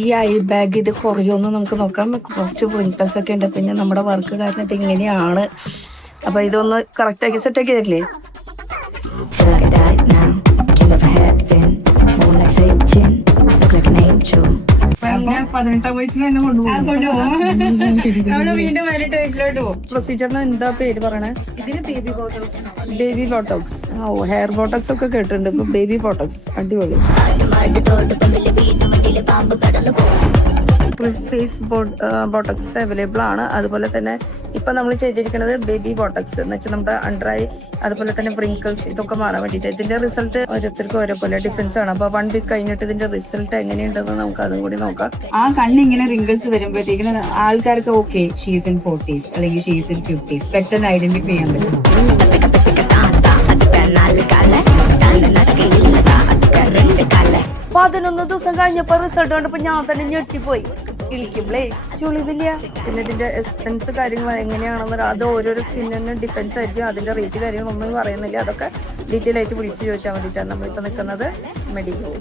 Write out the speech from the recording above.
ഈ I bag ഇത് കുറയുമെന്ന് നമുക്ക് നോക്കാം. കുറച്ച് പ്രിങ്കിൾസ് ഒക്കെ ഉണ്ട്. പിന്നെ നമ്മുടെ വർക്ക് കാരണം ഇത് ഇങ്ങനെയാണ്. അപ്പൊ ഇതൊന്ന് കറക്റ്റ് ആക്കി സെറ്റ് ആക്കി തരില്ലേ? പ്രൊസീജിയറിന് എന്താ പേര് പറയണേ? Baby Botox. ഓ, ഹെയർ ബോട്ടോക്സ് ഒക്കെ കേട്ടിട്ടുണ്ട്. ഇപ്പൊ ബേബി ബോട്ടോക്സ് അടിപൊളി. ഫേസ് ബോട്ടോക്സ് അവൈലബിൾ ആണ്. അതുപോലെ തന്നെ ഇപ്പൊ നമ്മൾ ചെയ്തിരിക്കുന്നത് ബേബി ബോട്ടോക്സ് എന്ന് വെച്ചാൽ നമ്മുടെ അണ്ടർ ഐ അതുപോലെ തന്നെ വ്രിങ്കിൾസ് ഇതൊക്കെ മാറാൻ വേണ്ടിയിട്ട്. ഇതിന്റെ റിസൾട്ട് ഓരോരുത്തർക്കും ഓരോ പോലെ ഡിഫറൻസ് ആണ്. അപ്പൊ 1 വീക്ക് കഴിഞ്ഞിട്ട് ഇതിന്റെ റിസൾട്ട് എങ്ങനെയുണ്ടെന്ന് നമുക്ക് അതും കൂടി നോക്കാം. ആ കണ്ണിങ്ങനെ റിങ്കിൾസ് വരുമ്പോഴത്തേക്കും ആൾക്കാർക്ക് ഓക്കെ ഷീസ് ഇൻ 40s അല്ലെങ്കിൽ ഷീസ് ഇൻ 50s പെട്ടെന്ന് ഐഡന്റിഫൈ ചെയ്യാൻ പറ്റും. അപ്പൊ 11 ദിവസം കഴിഞ്ഞപ്പോ റിസൾട്ട് കണ്ടപ്പോ ഞാൻ തന്നെ ഞെട്ടിപ്പോയി. ഇളിക്കുമ്പളേ ചുളിവില്ല. പിന്നെ ഇതിന്റെ എക്സ്പെൻസ് കാര്യങ്ങൾ എങ്ങനെയാണെന്ന് അത് ഓരോരോ സ്കിന്നിന് ഡിഫറൻസ് ആയിരിക്കും. അതിന്റെ റേറ്റ് കാര്യങ്ങളൊന്നും പറയുന്നില്ല. അതൊക്കെ ഡീറ്റെയിൽ ആയിട്ട് വിളിച്ച് ചോദിച്ചാൽ വേണ്ടിയിട്ടാണ് നമ്മളിപ്പോൾ നിൽക്കുന്നത് മെഡിക്കൽ.